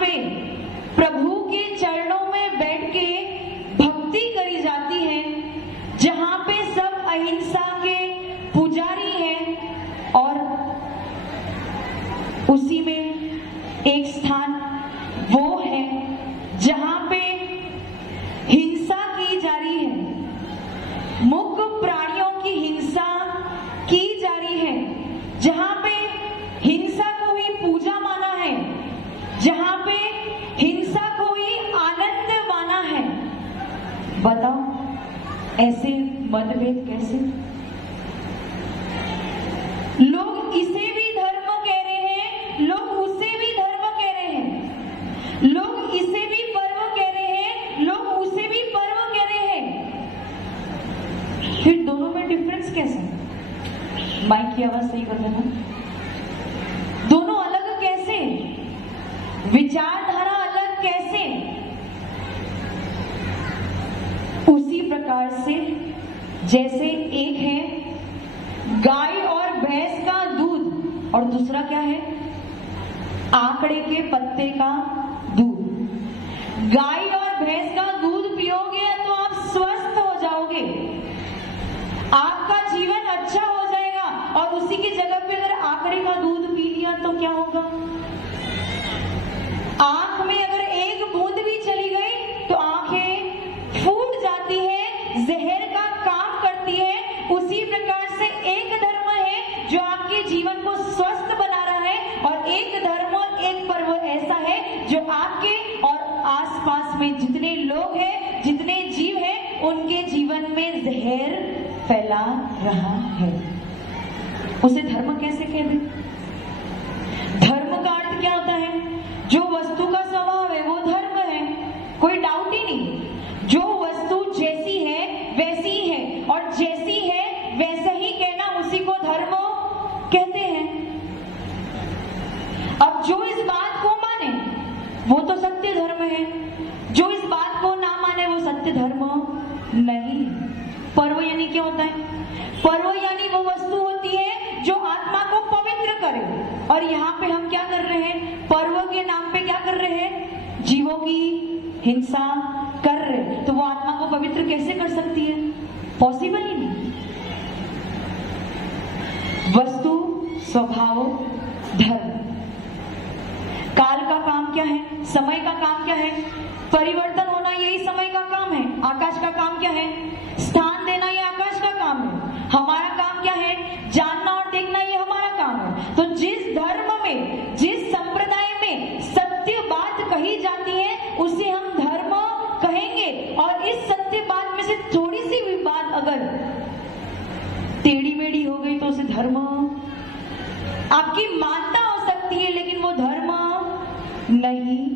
पे प्रभु के चरणों में बैठ के भक्ति करी जाती है, जहां पे सब अहिंसा के पुजारी हैं, और उसी में एक स्थान वो है जहां पे हिंसा की जा रही है, मूक प्राणियों की हिंसा की जा रही है, जहां पे हिंसा को ही पूजा माना है, जहां पे हिंसा को ही आनंद माना है। बताओ ऐसे मतभेद कैसे? लोग इसे भी धर्म कह रहे हैं, लोग उसे भी धर्म कह रहे हैं, लोग इसे भी पर्व कह रहे हैं, लोग उसे भी पर्व कह रहे हैं। फिर दोनों में डिफरेंस कैसे? माइक की आवाज सही कर देना। दोनों अलग कैसे? विचारधारा अलग कैसे? उसी प्रकार से जैसे एक है गाय और भैंस का दूध और दूसरा क्या है? आंकड़े के पत्ते का दूध। गाय और भैंस का दूध पियोगे तो आप स्वस्थ हो जाओगे, आपका जीवन अच्छा हो जाएगा, और उसी की जगह पे अगर आंकड़े का दूध पी लिया तो क्या होगा? आंख में अगर एक बूंद भी चली गई तो आंखें फूट जाती है, जहर का काम करती है। उसी प्रकार से एक धर्म है जो आपके जीवन को स्वस्थ बना रहा है, और एक धर्म, एक पर्व ऐसा है जो आपके और आसपास में जितने लोग हैं, जितने जीव हैं, उनके जीवन में जहर फैला रहा है। उसे धर्म कैसे कह दें? धर्म का अर्थ क्या होता है? जो वस्तु का स्वभाव है वो धर्म है, कोई डाउट ही नहीं। जो वस्तु जैसी है वैसी है, और जैसी है वैसे ही कहना, उसी को धर्म कहते हैं। अब जो इस बात को माने वो तो सत्य धर्म है, जो इस बात को ना माने वो सत्य धर्म नहीं। पर्व यानी क्या होता है? पर्व यानी वो वस्तु होती है जो आत्मा को पवित्र करे, और यहाँ पे हम क्या कर रहे हैं? पर्व के नाम पे क्या कर रहे हैं? जीवों की हिंसा कर रहे हैं। तो वो आत्मा को पवित्र कैसे कर सकती है? पॉसिबल ही नहीं। वस्तु, स्वभाव, धर्म। काल का काम क्या है? समय का काम क्या है? परिवर्तन होना, यही समय का काम है। आकाश का काम क्या है? स्थान देना, ये आकाश का काम है। हमारा काम क्या है? जानना और देखना, ये हमारा काम है। तो जिस धर्म में, जिस संप्रदाय में सत्य बात कही जाती है उसे हम धर्म कहेंगे, और इस सत्य बात में से थोड़ी सी भी बात अगर टेढ़ी मेढ़ी हो गई तो उसे धर्म, आपकी मानता हो सकती है लेकिन वो धर्म नहीं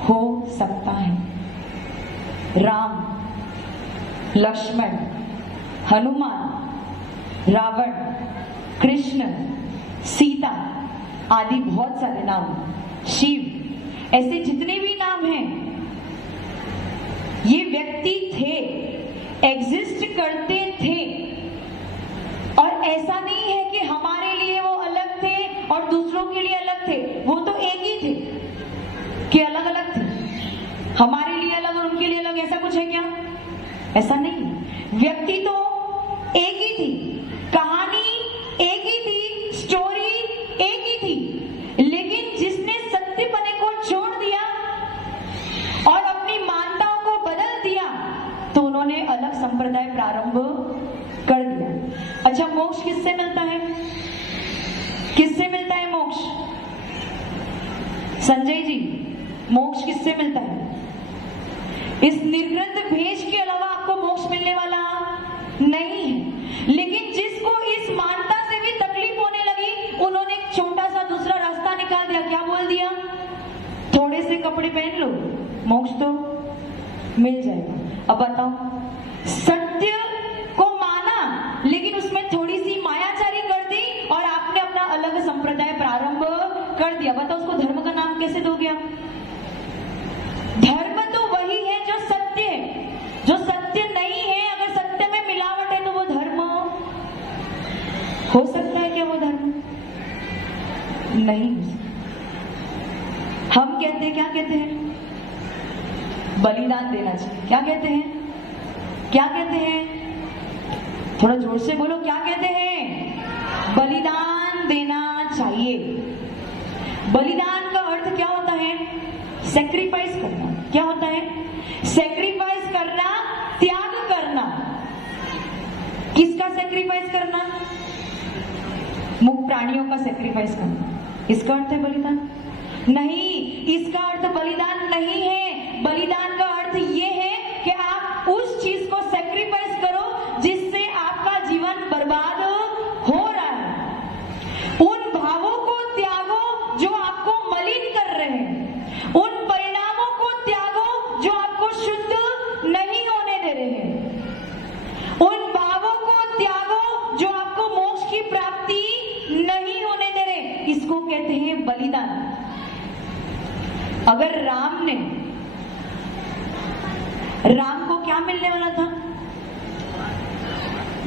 हो सकता है। राम, लक्ष्मण, हनुमान, रावण, कृष्ण, सीता आदि बहुत सारे नाम, शिव, ऐसे जितने भी नाम हैं, ये व्यक्ति थे, एग्जिस्ट करते थे। और ऐसा नहीं है कि हमारे लिए वो अलग थे और दूसरों के लिए अलग थे, वो तो एक ही थे कि अलग अलग थे। हमारे लिए अलग और उनके लिए अलग, ऐसा कुछ है क्या? ऐसा नहीं। व्यक्ति तो एक ही थी, कहानी एक ही थी, स्टोरी एक ही थी, लेकिन जिसने सत्यपने को छोड़ दिया और अपनी मान्यताओं को बदल दिया तो उन्होंने अलग संप्रदाय प्रारंभ कर दिया। अच्छा, मोक्ष किससे मिलता है? किससे मिलता है मोक्ष? संजय जी, मोक्ष किससे मिलता है? इस निर्ग्रंथ भेष के अलावा आपको मोक्ष मिलने वाला नहीं है। लेकिन जिसको इस मानता से भी तकलीफ होने लगी, उन्होंने एक छोटा सा दूसरा रास्ता निकाल दिया। क्या बोल दिया? थोड़े से कपड़े पहन लो, मोक्ष तो मिल जाएगा। अब बताओ, सत्य को माना लेकिन उसमें थोड़ी सी मायाचारी कर दी और आपने अपना अलग संप्रदाय प्रारंभ कर दिया। बताओ, उसको धर्म का नाम कैसे दोगे आप? धर्म तो वही है जो सत्य है, जो सत्य नहीं है। अगर सत्य में मिलावट है तो वो धर्म हो सकता है क्या? वो धर्म नहीं हो सकता। हम कहते हैं, क्या कहते हैं? बलिदान देना चाहिए। क्या कहते हैं? क्या कहते हैं? थोड़ा जोर से बोलो, क्या कहते हैं? बलिदान देना चाहिए। बलिदान का अर्थ क्या होता है? सैक्रिफाइस करना। क्या होता है? सैक्रिफाइस करना, त्याग करना। किसका सैक्रिफाइस करना? मुक्त प्राणियों का सैक्रिफाइस करना, इसका अर्थ है बलिदान? नहीं, इसका अर्थ बलिदान नहीं है। बलिदान का अर्थ ये है कि आप उस चीज को सैक्रिफाइस करो जिससे आपका जीवन बर्बाद हो रहा है। उन भावों को त्यागो जो आपको मलिन कर रहे हैं। उन परिणामों को त्यागो जो आपको शुद्ध नहीं होने दे रहे हैं। उन भावों को त्यागो जो आपको मोक्ष की प्राप्ति नहीं होने दे रहे। इसको कहते हैं बलिदान। अगर राम को क्या मिलने वाला था?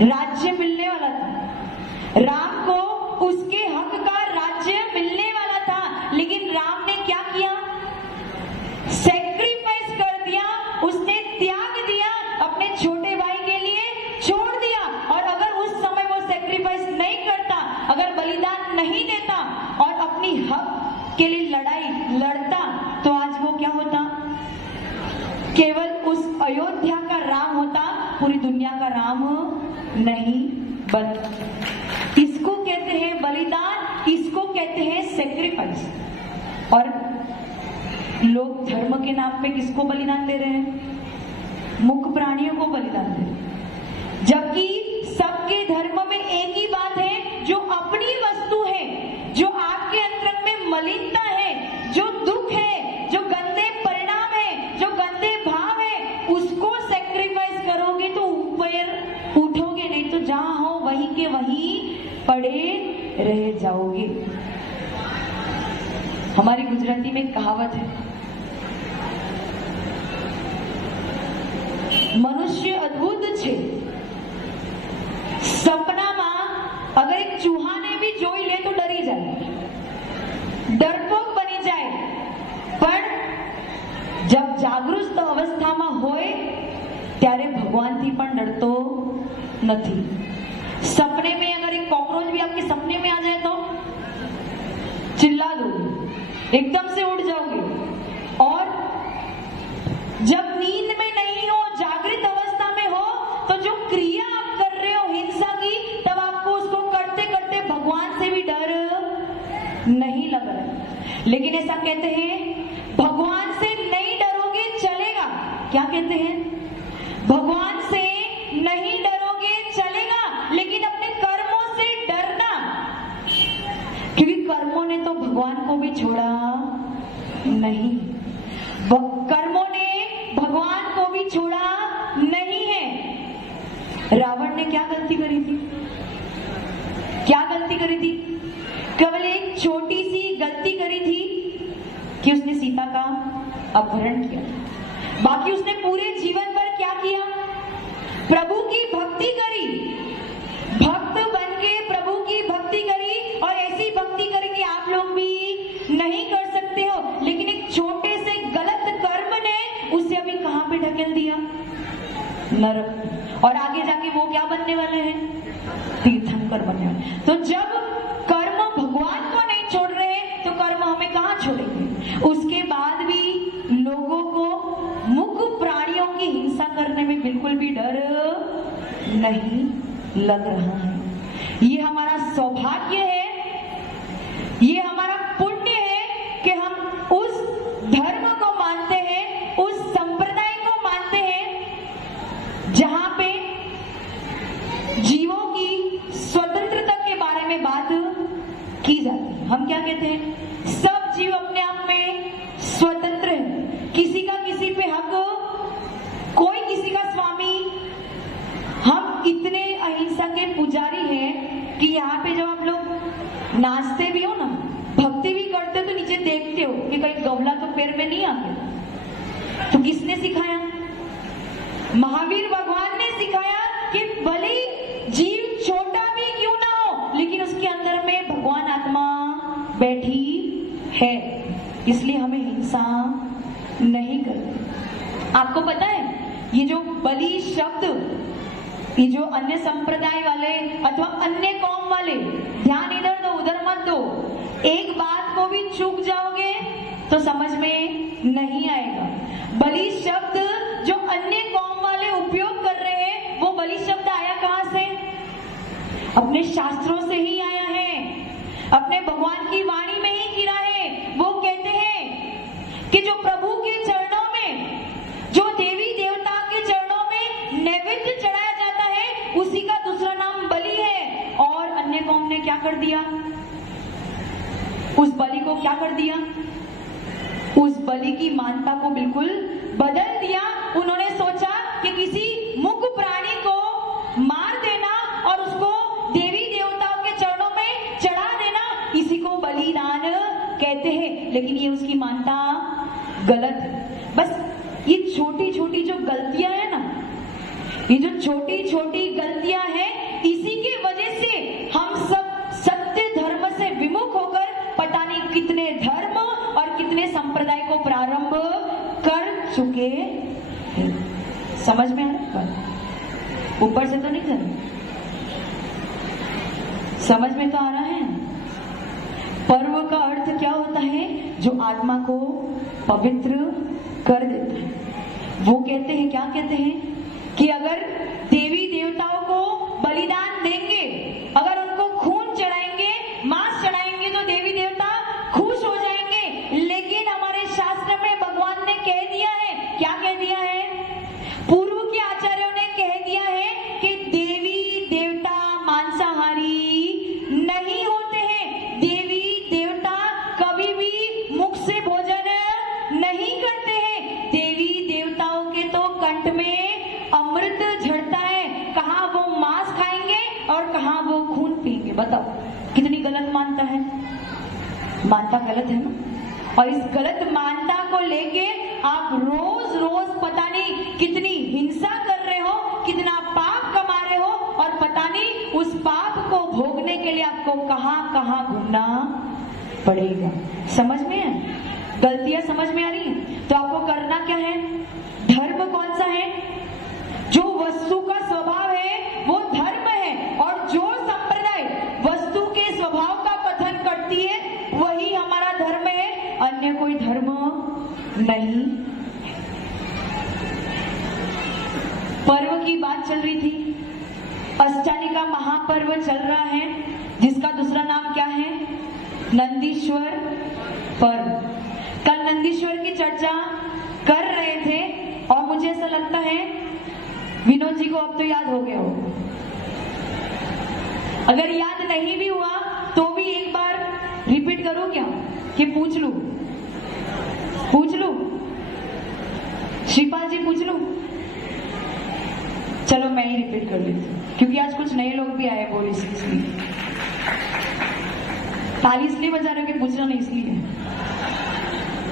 राज्य मिलने वाला था। राम को उसके हक का राज्य मिलने वाला था, लेकिन राम ने क्या किया? सैक्रिफाइस कर दिया। उसने त्याग दिया, अपने छोटे भाई के लिए छोड़ दिया। और अगर उस समय वो सैक्रिफाइस नहीं करता, अगर बलिदान नहीं देता और अपनी हक के लिए लड़ाई लड़ता, तो आज वो क्या होता? केवल उस अयोध्या का राम होता, पूरी दुनिया का राम नहीं बनता। इसको कहते हैं बलिदान, इसको कहते हैं सैक्रिफाइस। और लोग धर्म के नाम पे किसको बलिदान दे रहे हैं? मुक्त प्राणियों को बलिदान दे रहे हैं। जबकि सबके धर्म में एक ही बात है, जो अपनी वस्तु है, जो आपके अंतरंग में मलिनता है, जो दुख है, जो गंदे परिणाम है, जो गंदे भाव है, उसको सैक्रिफाइस करोगे तो ऊपर उठोगे, नहीं तो जहां हो वहीं के वहीं पड़े रह जाओगे। हमारी गुजराती में कहावत है, मनुष्य अद्भुत छे, सपनाમાં अगर एक चूहाने भी જોઈ લે तो डरी जाए, डरपोक बनी जाए, पर जब जागृत अवस्थाમાં હોય ત્યારે ભગવાનથી પણ डरतो નથી। सपने में अगर एक कॉकरोच भी आपके सपने में आ जाए तो चिल्ला दोगे, एकदम से उठ जाओगे। और जब नींद में नहीं हो, जागृत अवस्था में हो, तो जो क्रिया आप कर रहे हो हिंसा की, तब आपको उसको करते करते भगवान से भी डर नहीं लग रहा। लेकिन ऐसा कहते हैं, भगवान से नहीं डरोगे चलेगा। क्या कहते हैं? भगवान से नहीं डरोगे चलेगा, लेकिन अपने कर्मों से डरना, क्योंकि कर्मों ने तो भगवान को भी छोड़ा नहीं। कर्मों ने भगवान को भी छोड़ा नहीं है। रावण ने क्या गलती करी थी? क्या गलती करी थी? केवल एक छोटी सी गलती करी थी कि उसने सीता का अपहरण किया। बाकी उसने पूरे जीवन भर क्या किया? प्रभु की भक्ति करी, भक्त बन के प्रभु की भक्ति करी। और ऐसी भक्ति करी कि आप लोग भी नहीं कर सकते हो। लेकिन एक छोटे से गलत कर्म ने उसे अभी कहां पे ढकेल दिया? नरक। और आगे जाके वो क्या बनने वाले हैं? तीर्थंकर बनने वाले। तो जब कर्म भगवान को नहीं छोड़ रहे, तो कर्म हमें कहां छोड़ेंगे? उसके बाद भी लोगों को मुक्त प्राणियों की हिंसा करने में बिल्कुल भी डर नहीं लग रहा है। ये हमारा सौभाग्य है, ये हमारा पुण्य है कि हम उस धर्म को मानते हैं, उस संप्रदाय को मानते हैं जहां पे जीवों की स्वतंत्रता के बारे में बात की जाती है। हम क्या कहते हैं? सब जीव अपने आप में स्वतंत्र है, किसी का किसी पे हक, कोई किसी का स्वामी। हम इतने अहिंसा के पुजारी हैं कि यहाँ पे जब आप लोग नाचते भी हो ना, भक्ति भी करते हो, तो नीचे देखते हो कि कहीं गवला तो पैर में नहीं आ गया। तो किसने सिखाया? महावीर भगवान ने सिखाया कि भले जीव छोटा भी क्यों ना हो, लेकिन उसके अंदर में भगवान आत्मा बैठी है। इसलिए हमें हिंसा नहीं करनी। आपको पता है ये जो बलि शब्द, ये जो अन्य संप्रदाय वाले अथवा अन्य कौम वाले ध्यान इधर दो उधर मत दो, एक बात को भी चूक जाओगे तो समझ में नहीं आएगा। बलि शब्द जो अन्य कौम वाले उपयोग कर रहे हैं, वो बलि शब्द आया कहां से? अपने शास्त्रों से ही आया है, अपने भगवान की वाणी में ही गिरा है। वो कहते हैं कि जो प्रभु के चरणों में, जो देवी देवता के चरणों में नैवेद्य चढ़ाया जाता है, उसी का दूसरा नाम बलि है। और अन्य कौम ने क्या कर दिया? उस बलि को क्या कर दिया? उस बलि की मान्यता को बिल्कुल बदल दिया। उन्होंने सोचा कि किसी मूक प्राणी को मार देना और उसको देवी देवताओं के चरणों में चढ़ा देना, इसी को बलिदान कहते हैं। लेकिन ये उसकी मान्यता गलत है। बस ये छोटी छोटी जो गलतियां है ना, ये जो छोटी छोटी गलतियां हैं, इसी की वजह से हम सब सत्य धर्म से विमुख होकर पता नहीं कितने धर्म और कितने संप्रदाय को प्रारंभ कर चुके हैं। समझ में आ रहा है? ऊपर से तो नहीं कर, समझ में तो आ रहा है। पर्व का अर्थ क्या होता है? जो आत्मा को पवित्र कर देता है। वो कहते हैं, क्या कहते हैं कि अगर देवी देवताओं को बलिदान देंगे, अगर उनको खून चढ़ाएंगे, मांस चढ़ाएंगे, तो देवी देवता खुश हो जाएंगे। लेकिन हमारे शास्त्र में भगवान ने कह दिया है, क्या कह दिया है? पूर्व के आचार्यों ने कह दिया है कि देवी देवता मांसाहारी नहीं होते हैं। देवी देवता कभी भी मुख से भोजन नहीं करते हैं। देवी देवताओं के तो कंठ में अमृत झड़ता है। कहाँ वो मांस खाएंगे और कहाँ वो खून पिएंगे? बताओ कितनी गलत मानता है। मानता गलत है ना। और इस गलत मानता को लेके आप रोज रोज पता नहीं कितनी हिंसा कर रहे हो, कितना पाप कमा रहे हो, और पता नहीं उस पाप को भोगने के लिए आपको कहां कहां घूमना पड़ेगा। समझ में है? गलतियां समझ में आ रही है? तो आपको करना क्या है? धर्म कौन सा है? जो वस्तु का स्वभाव है वो धर्म है, और जो संप्रदाय वस्तु के स्वभाव का कथन करती है वही हमारा धर्म है, अन्य कोई धर्म नहीं। पर्व की बात चल रही थी। अष्टानी का महापर्व चल रहा है, जिसका दूसरा नाम क्या है? नंदीश्वर पर्व। कल नंदीश्वर की चर्चा कर रहे थे और मुझे ऐसा लगता है विनोद जी को अब तो याद हो गया हो। अगर याद नहीं भी हुआ तो भी एक बार रिपीट करूं क्या? कि पूछ लूं? श्रीपाल जी पूछ लूं? चलो मैं ही रिपीट कर लेती हूँ, क्योंकि आज कुछ नए लोग भी आए बोल, इसलिए ताली इसलिए बजा रहे हो कि पूछना नहीं, इसलिए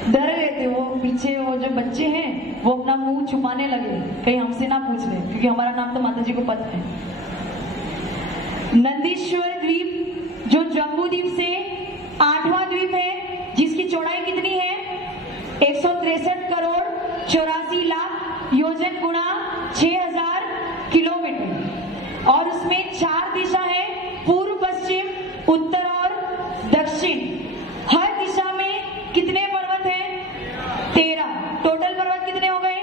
डर रहे थे वो पीछे वो जो बच्चे हैं वो अपना मुंह छुपाने लगे, कहीं हमसे ना पूछ ले, क्योंकि हमारा नाम तो माता जी को पता है। नंदीश्वर द्वीप जो जम्बू द्वीप से 8वां द्वीप है, जिसकी चौड़ाई कितनी है? 163 करोड़ 84 लाख योजन गुणा 6000 किलोमीटर, और उसमें 4 दिशा है, पूर्व पश्चिम उत्तर और दक्षिण। हर दिशा में कितने पर्वत हैं? 13। टोटल पर्वत कितने हो गए?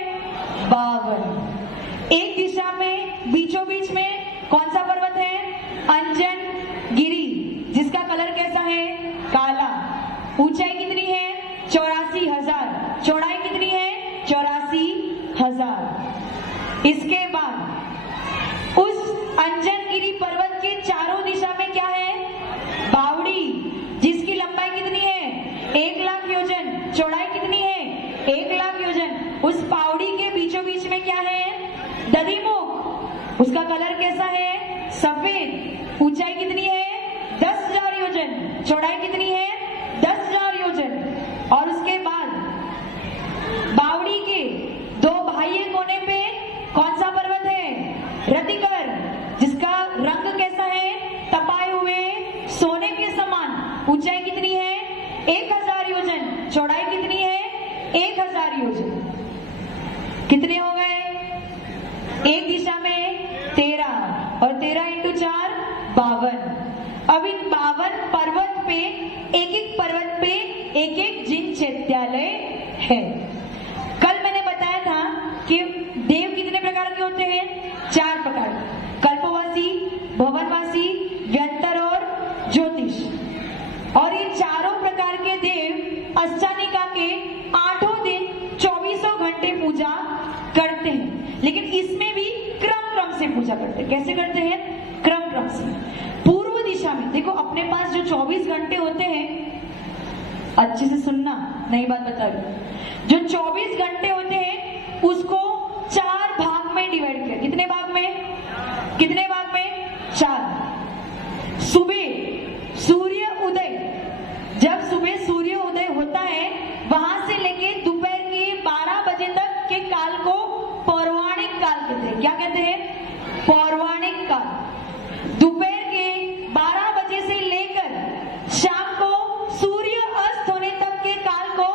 52। एक दिशा में बीचों बीच में कौन सा पर्वत है? अंजन गिरी, जिसका कलर कैसा है? काला। ऊंचाई कितनी है? 84,000। चौड़ाई कितनी है? 84,000। इसके बाद उस अंजनगिरी पर्वत के चारों दिशा में क्या है? बावड़ी, जिसकी लंबाई कितनी है? 1 लाख योजन। चौड़ाई कितनी है? 1 लाख योजन। उस बावड़ी के बीचों बीच में क्या है? दधिमुख, उसका कलर कैसा है? सफेद। ऊंचाई कितनी है? 10,000 योजन। चौड़ाई कितनी है? 10,000 योजन। और उसके बाद बावड़ी के 2 बाह्य कोने पे कौन सा पर्वत है? रतिकर, जिसका रंग कैसा है? तपाए हुए सोने के समान। ऊंचाई कितनी है? 1000 योजन। चौड़ाई है। कल मैंने बताया था कि देव कितने प्रकार के होते हैं, 4 प्रकार, कल्पवासी, भवनवासी, व्यंतर और ज्योतिष। और ये चारों प्रकार के देव अष्टानिका के 8 दिन 24 घंटे पूजा करते हैं, लेकिन इसमें भी क्रम से पूजा करते हैं। कैसे करते हैं, क्रम से। पूर्व दिशा में देखो, अपने पास जो 24 घंटे होते हैं, अच्छे से सुनना, नई बात बता रही, जो 24 घंटे होते हैं उसको 4 भाग में डिवाइड किया। कितने भाग में, 4। सुबह सूर्य उदय, जब सुबह सूर्य उदय होता है वहां से लेके दोपहर के 12 बजे तक के काल को पौराणिक काल कहते हैं। क्या कहते हैं, पौराणिक काल। दोपहर के 12 बजे से लेकर शाम को सूर्य अस्त होने तक के काल को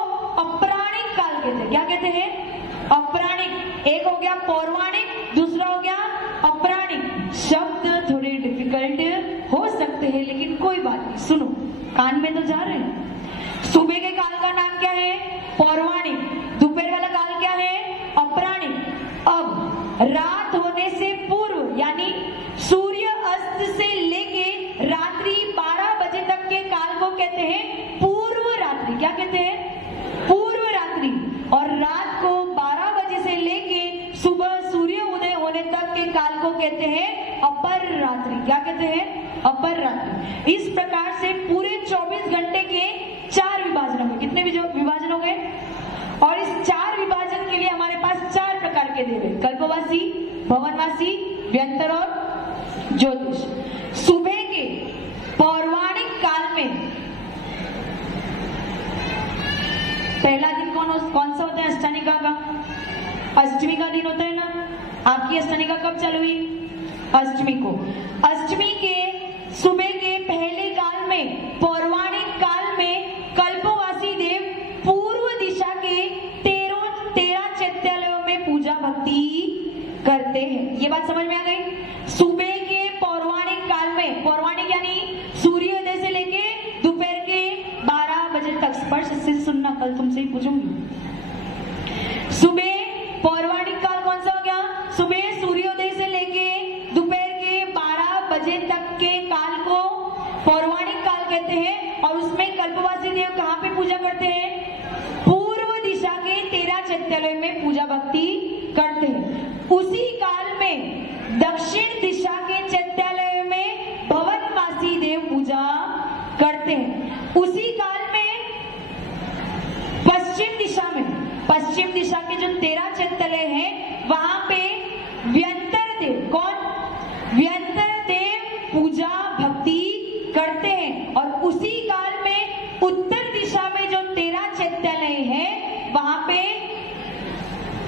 अपराणिक काल कहते हैं। क्या कहते हैं, अपराणिक। एक हो गया पौराणिक, दूसरा हो गया अपराणिक। शब्द थोड़े डिफिकल्ट हो सकते हैं, लेकिन कोई बात नहीं, सुनो, कान में तो जा रहे हैं। सुबह के काल का नाम क्या है, पौराणिक। दोपहर वाला काल क्या है, अपराणिक। अब रात होने से पूर्व यानी सूर्य अस्त से लेके रात्रि 12 बजे तक के काल को कहते हैं पूर्व रात्रि। क्या कहते हैं, पूर्व रात्रि। और रात को 12 बजे से लेके सुबह सूर्य उदय होने तक के काल को कहते हैं अपर रात्रि। क्या कहते हैं, अपर रात्रि। इस प्रकार से पूरे 24 घंटे के 4 विभाजन हो गए। कितने विभाजन हो गए, और इस 4 विभाजन के लिए हमारे पास 4 प्रकार के देव हैं, कल्पवासी, भवनवासी, व्यंतर और ज्योतिष। सुबह के पौराणिक काल में पहला दिन कौन सा होता है, अष्टानिका का, अष्टमी का दिन होता है ना। आपकी अष्टानिका कब चालू हुई, अष्टमी को। अष्टमी के सुबह के पहले काल में, पौराणिक काल में कल्पवासी देव पूर्व दिशा के 13 चैत्यालयों में पूजा भक्ति करते हैं। ये बात समझ में आ गई। सुबह के पौराणिक काल में, पौराणिक यानी सूर्योदय से लेके दोपहर के 12 बजे तक। स्पष्ट से सुनना, कल तुमसे ही पूछूंगी। सुबह पौराणिक काल कौन सा हो गया, सुबह सूर्योदय से लेके दोपहर के 12 बजे तक के काल को पौराणिक काल कहते हैं। और उसमें कल्पवासी देव कहाँ पे पूजा करते हैं, पूर्व दिशा के 13 चैत्यालय में पूजा भक्ति करते हैं। उसी काल में दक्षिण दिशा के चैत्यालय में भवनवासी देव पूजा करते हैं। उसी काल में पश्चिम दिशा के जो 13 चैत्यालय हैं वहां पे व्यंतर देव, कौन, व्यंतर देव पूजा भक्ति करते हैं। और उसी काल में उत्तर दिशा में जो 13 चैत्यालय हैं वहां पे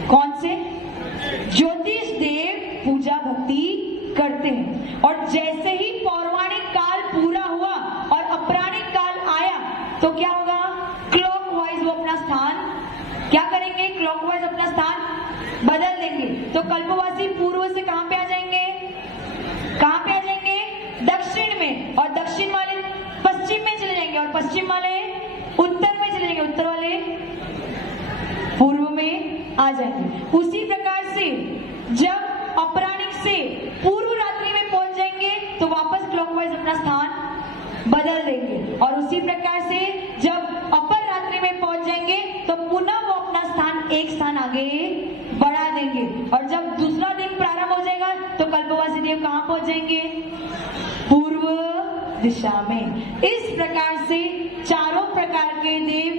कौन से, ज्योतिष देव पूजा भक्ति करते हैं। और जैसे ही पौराणिक काल पूरा हुआ और अपराणिक काल आया तो क्या होगा, क्लॉकवाइज वो अपना स्थान क्या करेंगे, क्लॉकवाइज अपना स्थान बदल देंगे। तो कल्पवासी पूर्व से कहां पे आ जाएंगे, कहां पे आ जाएंगे, दक्षिण में। और दक्षिण वाले पश्चिम में चले जाएंगे, और पश्चिम वाले उत्तर में चले जाएंगे, उत्तर वाले पूर्व में आ जाएंगे। उसी प्रकार से जब अपराणिक से पूर्व रात्रि में पहुंच जाएंगे तो वापस क्लॉकवाइज अपना स्थान बदल देंगे। और उसी प्रकार से जब अपर रात्रि में पहुंच जाएंगे तो पुनः वो अपना स्थान एक स्थान आगे बढ़ा देंगे। और जब दूसरा दिन प्रारंभ हो जाएगा तो कल्पवासी देव कहां पहुंच जाएंगे, पूर्व दिशा में। इस प्रकार से चारों प्रकार के देव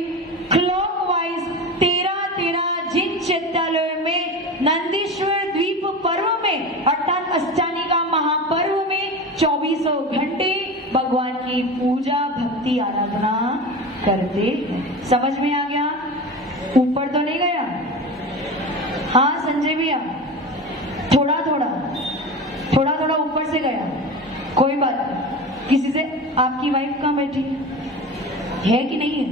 क्लॉकवाइज 13 जिन चैत्यालयों में नंदीश्वर द्वीप पर्व में अर्थात अष्टानिका महापर्व में 24 घंटे भगवान की पूजा भक्ति आराधना करते हैं। समझ में आ गया, ऊपर तो नहीं गया, हाँ संजय भैया, थोड़ा थोड़ा ऊपर से गया, कोई बात नहीं। किसी से, आपकी वाइफ कहाँ बैठी है कि नहीं है,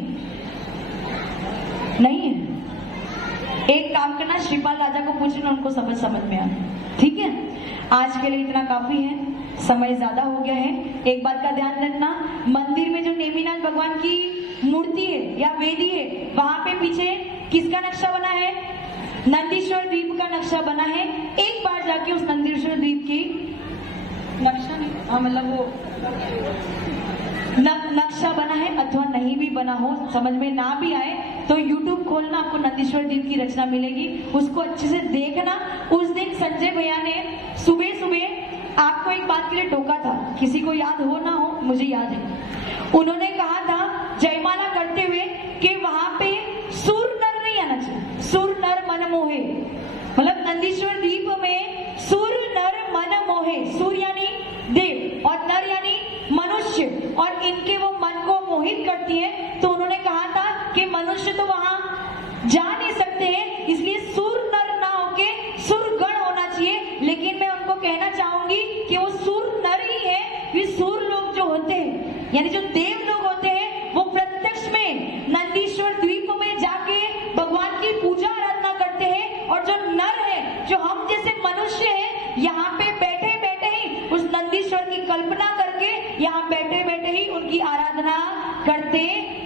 नहीं है, एक काम करना, श्रीपाल राजा को पूछना, उनको समझ में आ, ठीक है। आज के लिए इतना काफी है, समय ज्यादा हो गया है। एक बात का ध्यान रखना, मंदिर में जो नेमिनाथ भगवान की मूर्ति है या वेदी है वहां पे पीछे किसका नक्शा बना है? नंदीश्वर द्वीप का नक्शा बना है। एक बार जाके उस नंदीश्वर द्वीप की नक्शा नहीं, हाँ मतलब वो नक्शा बना है, अथवा नहीं भी बना हो, समझ में ना भी आए तो YouTube खोलना, आपको नंदीश्वर द्वीप की रचना मिलेगी, उसको अच्छे से देखना। उस दिन संजय भैया ने सुबह सुबह आपको एक बात के लिए टोका था, किसी को याद हो ना हो, मुझे याद है। उन्होंने कहा था जयमाला करते हुए कि वहां पे सुर नर नहीं आना चाहिए, सुर नर मन मोहे, मतलब नंदीश्वर द्वीप में सुर नर मन मोहे, सुर यानी देव और नर यानी मनुष्य, और इनके वो मन को मोहित करती है। तो उन्होंने कहा था कि मनुष्य तो वहां जा नहीं सकते हैं, इसलिए सुर नर ना होके सुर गण होना चाहिए। लेकिन मैं उनको कहना चाहूंगी कि वो सुर नर ही है, ये सुर लोग जो होते हैं यानी जो देव लोग होते हैं वो प्रत्यक्ष में नंदीश्वर द्वीप में जाके भगवान की पूजा आराधना करते हैं, और जो नर है, जो हम जैसे मनुष्य हैं, यहाँ पे बैठे बैठे ही उस नंदीश्वर की कल्पना करके यहाँ बैठे बैठे ही उनकी आराधना करते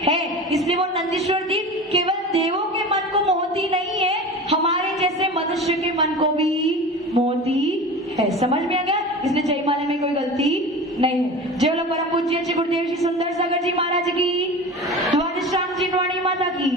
हैं। इसलिए वो नंदीश्वर द्वीप केवल देवों के मन को मोहती नहीं है, हमारे जैसे मनुष्य के मन को भी मोहती है। समझ में आ गया? इसलिए जयमाला में कोई गलती नहीं है। जय बोलो परम पूज्य श्री गुरुदेव श्री सुंदर सागर जी महाराज की, द्वादश राम जी वाणी माता की।